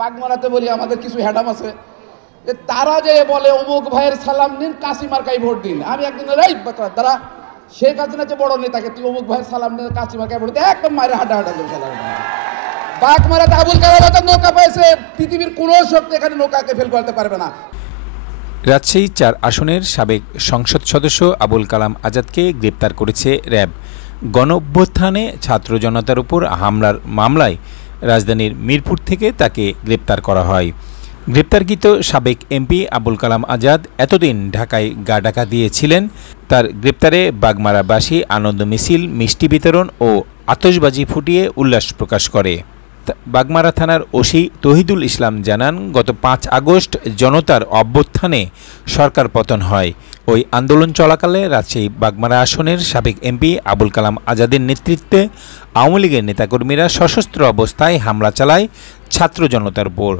বাগমারাতে বলি আমাদের কিছু হ্যাডাম আছে যে তারা যে বলে অমুক ভাইয়ের সালাম নিন কাশি মার্কাই ভোট দিন। আমি একদিন তারা শেখ হাসিনা যে বড় নেতাকে তুই অমুক ভাইয়ের সালাম নিন কাশি মার্কাই ভোট দিন, একদম মায়ের হাঁটা হাঁটা বাগমারাতে আবুল কালাম আজাদ নৌকা পাইছে, পৃথিবীর কোনো শক্তি এখানে নৌকাকে ফেল করতে পারবে না। রাজশাহী ৪ আসনের সাবেক সংসদ সদস্য আবুল কালাম আজাদকে গ্রেপ্তার করেছে র্যাব। গণঅভ্যুত্থানে ছাত্র জনতার উপর হামলার মামলায় রাজধানীর মিরপুর থেকে তাকে গ্রেপ্তার করা হয়। গ্রেপ্তারকৃত সাবেক এমপি আবুল কালাম আজাদ এতদিন ঢাকায় গা ঢাকা দিয়েছিলেন। তার গ্রেপ্তারে বাগমারাবাসী আনন্দ মিছিল, মিষ্টি বিতরণ ও আতশবাজি ফুটিয়ে উল্লাস প্রকাশ করে। বাগমারা থানার ওসি তহিদুল ইসলাম জানান, গত ৫ আগস্ট জনতার অভ্যুত্থানে সরকার পতন হয়। ওই আন্দোলন চলাকালে রাজশাহী বাগমারা আসনের সাবেক এমপি আবুল কালাম আজাদের নেতৃত্বে আওয়ামী লীগের নেতাকর্মীরা সশস্ত্র অবস্থায় হামলা চালায় ছাত্র জনতার উপর।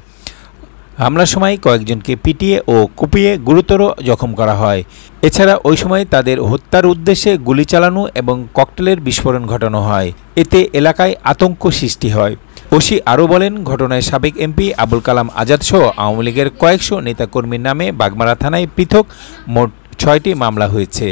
হামলার সময় কয়েকজনকে পিটিয়ে ও কুপিয়ে গুরুতর জখম করা হয়। এছাড়া ওই সময় তাদের হত্যার উদ্দেশ্যে গুলি চালানো এবং ককটেলের বিস্ফোরণ ঘটানো হয়। এতে এলাকায় আতঙ্ক সৃষ্টি হয়। ওসি আরও বলেন, ঘটনায় সাবেক এমপি আবুল কালাম আজাদ সহ আওয়ামী লীগের কয়েকশো নেতাকর্মীর নামে বাগমারা থানায় পৃথক মোট ৬টি মামলা হয়েছে।